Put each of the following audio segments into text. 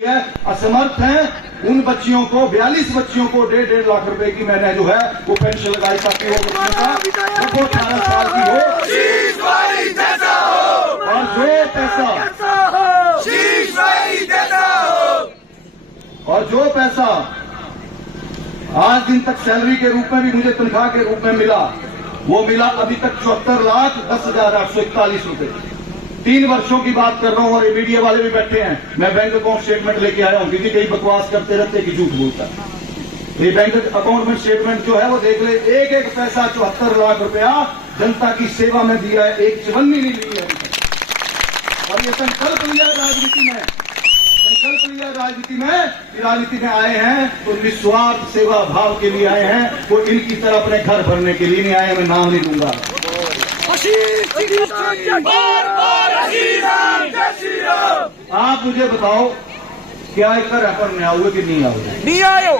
असमर्थ हैं उन बच्चियों को 42 बच्चियों को 1.5 लाख रुपए की मैंने जो है वो पेंशन लगाई ताकि वो बच्चियों का वो 18 साल की हो और जो पैसा आज दिन तक सैलरी के रूप में भी मुझे तनख्वाह के रूप में मिला वो मिला अभी तक 74,10,841 रुपए। 3 वर्षों की बात कर रहा हूं और ये मीडिया वाले भी बैठे हैं। मैं बैंक अकाउंट स्टेटमेंट लेके आया हूं क्योंकि कई बकवास करते रहते कि झूठ बोलता है। ये बैंक अकाउंट स्टेटमेंट जो है वो देख ले, एक एक पैसा 74 लाख रुपया जनता की सेवा में दिया है, एक चवन्नी नहीं ली है। और ये संकल्प लिया राजनीति में, संकल्प लिया राजनीति में आए हैं तो निस्वार्थ सेवा भाव के लिए आए हैं, वो इनकी तरह अपने घर भरने के लिए नहीं आए। मैं नाम नहीं लूंगा। आप मुझे बताओ क्या एक रैपर में आओगे कि नहीं आओगे? नहीं आयो।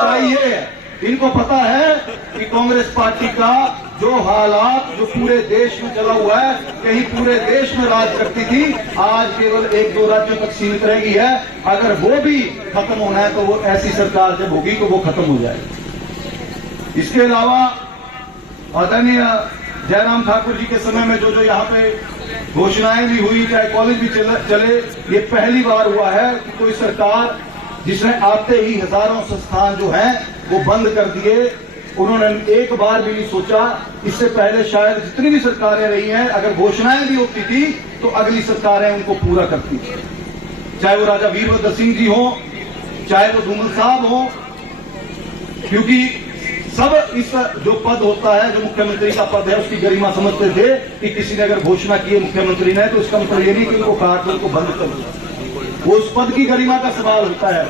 चाहिए इनको पता है कि कांग्रेस पार्टी का जो हालात जो पूरे देश में चला हुआ है, कहीं पूरे देश में राज करती थी, आज केवल 1-2 राज्यों तक सीमित रहेगी है। अगर वो भी खत्म होना है तो वो ऐसी सरकार जब होगी तो वो खत्म हो जाएगी। इसके अलावा आदरणीय जयराम ठाकुर जी के समय में जो यहाँ पे घोषणाएं भी हुई, चाहे कॉलेज भी चले, ये पहली बार हुआ है कि कोई सरकार जिसने आते ही हजारों संस्थान जो हैं वो बंद कर दिए, उन्होंने एक बार भी नहीं सोचा। इससे पहले शायद जितनी भी सरकारें रही हैं, अगर घोषणाएं भी होती थी तो अगली सरकारें उनको पूरा करती थी, चाहे वो राजा वीरभद्र सिंह जी हो, चाहे वो धूमल साहब हो, क्योंकि सब इस जो पद होता है, जो मुख्यमंत्री का पद है, उसकी गरिमा समझते थे कि किसी ने अगर घोषणा की है मुख्यमंत्री ने तो इसका मतलब ये नहीं कि उनको काट उनको बंद कर दिया, वो उस पद की गरिमा का सवाल होता है।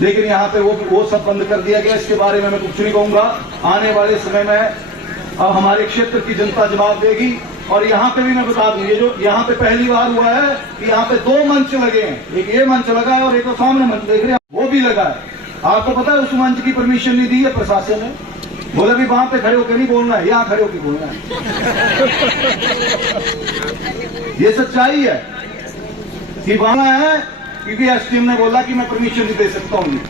लेकिन यहाँ पे वो सब बंद कर दिया गया। इसके बारे में मैं कुछ नहीं कहूंगा। आने वाले समय में अब हमारे क्षेत्र की जनता जवाब देगी। और यहाँ पे भी मैं बता दूं, ये जो यहाँ पे पहली बार हुआ है कि यहाँ पे 2 मंच लगे हैं, एक ये मंच लगा है और एक तो सामने मंच देख रहे हैं वो भी लगा है। आपको पता है उस मंच की परमिशन नहीं दी है प्रशासन ने, बोला भी वहां पे खड़े होकर नहीं बोलना है, यहाँ खड़े होकर बोलना है। ये सच्चाई है कि वहां है क्योंकि एसडीएम ने बोला कि मैं परमिशन नहीं दे सकता हूँ।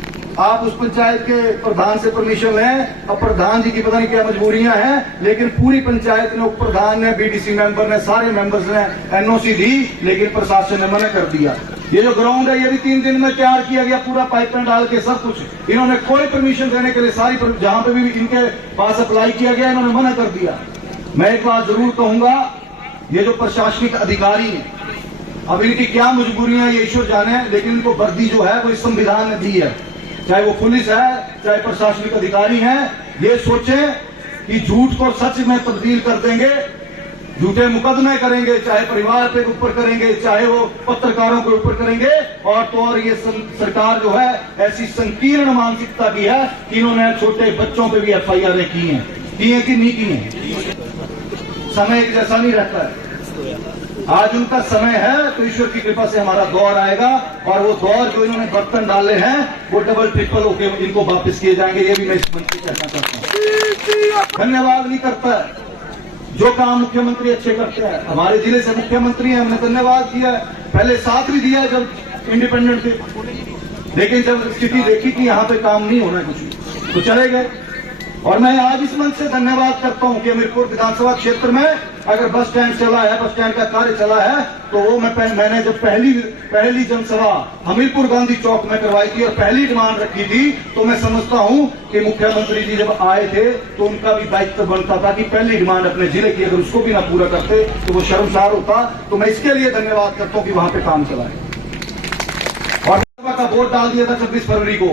आप उस पंचायत के प्रधान से परमिशन लें। अब प्रधान जी की पता नहीं क्या मजबूरियां हैं, लेकिन पूरी पंचायत ने, उप प्रधान ने, बीडीसी मेंबर ने, सारे मेंबर्स ने एनओसी दी, लेकिन प्रशासन ने मना कर दिया। ये जो ग्राउंड है ये भी 3 दिन में तैयार किया गया, पूरा पाइपें डाल के सब कुछ। इन्होंने कोई परमिशन देने के लिए सारी जहां पे भी इनके पास अप्लाई किया गया इन्होंने मना कर दिया। मैं एक बात जरूर कहूंगा, ये जो प्रशासनिक अधिकारी है, अब इनकी क्या मजबूरियां ये ईश्वर जाने, लेकिन इनको वर्दी जो है वो इस संविधान ने दी है। चाहे वो पुलिस है, चाहे प्रशासनिक अधिकारी हैं, ये सोचें कि झूठ को सच में तब्दील कर देंगे, झूठे मुकदमे करेंगे, चाहे परिवार पे ऊपर करेंगे, चाहे वो पत्रकारों के ऊपर करेंगे। और तो और ये सरकार जो है ऐसी संकीर्ण मानसिकता की है कि इन्होंने छोटे बच्चों पे भी FIR की हैं कि नहीं की हैं। समय एक जैसा नहीं रहता है। आज उनका समय है तो ईश्वर की कृपा से हमारा दौर आएगा और वो दौर जो इन्होंने बर्तन डाले हैं वो डबल ट्रिपल होके इनको वापस किए जाएंगे। ये भी मैं इस मंच से कहना चाहता हूँ। धन्यवाद नहीं करता है जो काम मुख्यमंत्री अच्छे करते हैं। हमारे जिले से मुख्यमंत्री हैं, हमने धन्यवाद किया है, पहले साथ भी दिया जब इंडिपेंडेंट थे, लेकिन जब स्थिति देखी कि यहाँ पे काम नहीं होना कुछ तो चले गए। और मैं आज इस मंच से धन्यवाद करता हूं कि हमीरपुर विधानसभा क्षेत्र में अगर बस स्टैंड चला है, बस स्टैंड का कार्य चला है, तो वो मैंने जब पहली जनसभा हमीरपुर गांधी चौक में करवाई थी और पहली डिमांड रखी थी, तो मैं समझता हूं कि मुख्यमंत्री जी जब आए थे तो उनका भी दायित्व बनता था कि पहली डिमांड अपने जिले की अगर उसको भी ना पूरा करते तो वो शर्मसार होता। तो मैं इसके लिए धन्यवाद करता हूं कि वहां पे काम चला है। और का वोट डाल दिया था 26 फरवरी को,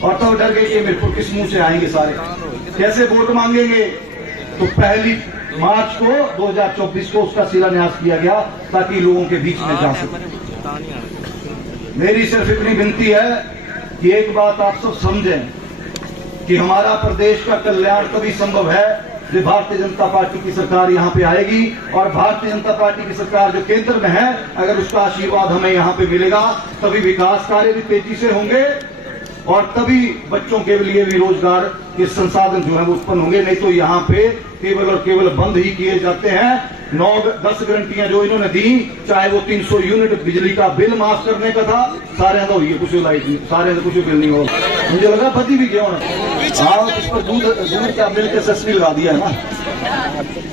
और तब डर गए कि हमीरपुर किस मुंह से आएंगे सारे, कैसे वोट मांगेंगे। तो 1 मार्च को 2024 को उसका शिलान्यास किया गया ताकि लोगों के बीच में जा सके। मेरी सिर्फ इतनी विनती है कि एक बात आप सब समझें कि हमारा प्रदेश का कल्याण तभी संभव है जब भारतीय जनता पार्टी की सरकार यहाँ पे आएगी। और भारतीय जनता पार्टी की सरकार जो केंद्र में है, अगर उसका आशीर्वाद हमें यहाँ पे मिलेगा तभी विकास कार्य भी तेजी से होंगे और तभी बच्चों के लिए भी रोजगार के संसाधन जो है वो उत्पन्न होंगे। नहीं तो यहाँ पे केवल और केवल बंद ही किए जाते हैं। 9-10 गारंटियां जो इन्होंने दी, चाहे वो 300 यूनिट बिजली का बिल माफ करने का था, सारे तो हुई कुछ लाइट नहीं, सारे कुछ बिल नहीं हो। मुझे लगा बदी भी गया हाँ, इस पर दूध का मिल के सस्ती लगा दिया है ना।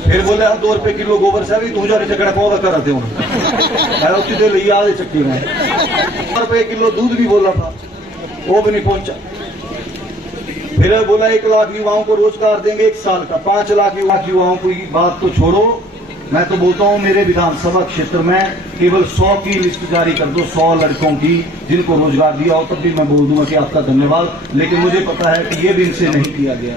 फिर बोले 2 रुपए किलो गोबर से भी 2000 चकड़ा पौधा कर रहे थे ले आधे चक्की में 2 रुपए किलो दूध भी बोला था, वो भी नहीं पहुंचा। फिर बोला 1 लाख युवाओं को रोजगार देंगे 1 साल का, 5 लाख युवाओं की बात तो छोड़ो, मैं तो बोलता हूं मेरे विधानसभा क्षेत्र में केवल 100 की लिस्ट जारी कर दो, 100 लड़कों की जिनको रोजगार दिया हो, तब भी मैं बोल दूंगा कि आपका धन्यवाद। लेकिन मुझे पता है कि ये भी इनसे नहीं किया गया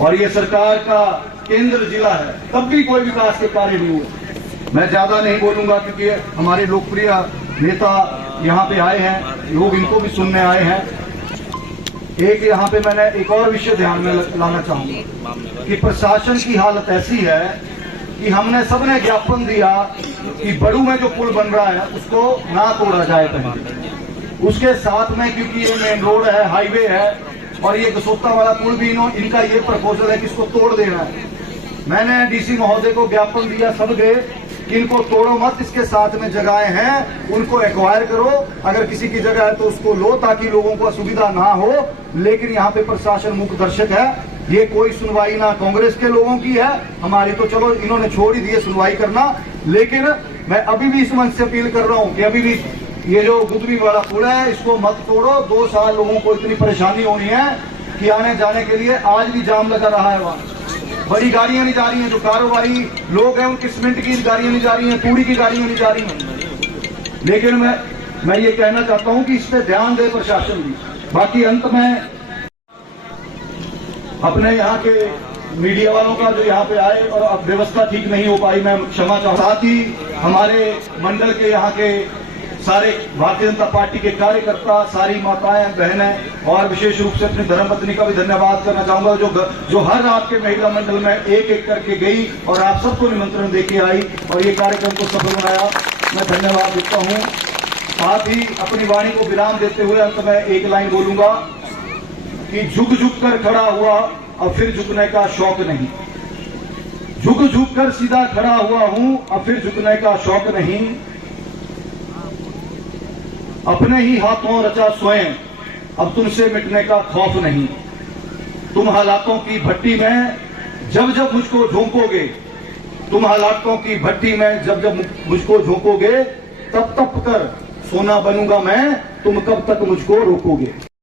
और ये सरकार का केंद्र जिला है, तब भी कोई विकास के कार्य नहीं हुए। मैं ज्यादा नहीं बोलूंगा क्योंकि हमारे लोकप्रिय नेता यहाँ पे आए हैं, लोग इनको भी सुनने आए हैं। एक यहाँ पे मैंने एक और विषय ध्यान में लाना चाहूंगा कि प्रशासन की हालत ऐसी है कि हमने सबने ज्ञापन दिया कि बड़ू में जो पुल बन रहा है उसको ना तोड़ा जाए पहले, उसके साथ में क्योंकि ये मेन रोड है, हाईवे है और ये गसोता वाला पुल भी इनका ये प्रपोजल है कि इसको तोड़ देना है। मैंने डीसी महोदय को ज्ञापन दिया सब गए कि इनको तोड़ो मत, इसके साथ में जगहें हैं उनको एक्वायर करो, अगर किसी की जगह है तो उसको लो ताकि लोगों को असुविधा ना हो। लेकिन यहाँ पे प्रशासन मुख्य दर्शक है, ये कोई सुनवाई ना कांग्रेस के लोगों की है, हमारी तो चलो इन्होंने छोड़ ही दी है सुनवाई करना। लेकिन मैं अभी भी इस मंच से अपील कर रहा हूँ कि अभी भी ये जो गुदरी वाला पुल है इसको मत तोड़ो। 2 साल लोगों को इतनी परेशानी होनी है कि आने जाने के लिए आज भी जाम लगा रहा है, वहां बड़ी गाड़ियां नहीं जा रही हैं, जो कारोबारी लोग हैं उनकी सीमेंट की गाड़ियां नहीं जा रही हैं, तूड़ी की गाड़ियां नहीं जा रही हैं। लेकिन मैं ये कहना चाहता हूं कि इस पे ध्यान दे प्रशासन भी। बाकी अंत में अपने यहाँ के मीडिया वालों का जो यहाँ पे आए और अब व्यवस्था ठीक नहीं हो पाई, मैं क्षमा चाहता हूं। साथ ही हमारे मंडल के यहाँ के सारे भारतीय जनता पार्टी के कार्यकर्ता, सारी माताएं बहनें और विशेष रूप से अपनी धर्मपत्नी का भी धन्यवाद करना चाहूंगा जो हर रात के महिला मंडल में एक एक करके गई और आप सबको निमंत्रण देके आई और ये कार्यक्रम को सफल बनाया। मैं धन्यवाद देता हूं। साथ ही अपनी वाणी को विराम देते हुए अंत में एक लाइन बोलूंगा कि झुक झुक कर खड़ा हुआ और फिर झुकने का शौक नहीं, झुक झुक कर सीधा खड़ा हुआ हूं और फिर झुकने का शौक नहीं, अपने ही हाथों रचा स्वयं अब तुमसे मिटने का खौफ नहीं। तुम हालातों की भट्टी में जब जब मुझको झोंकोगे, तुम हालातों की भट्टी में जब जब मुझको झोंकोगे, तब तब कर सोना बनूंगा मैं, तुम कब तक मुझको रोकोगे।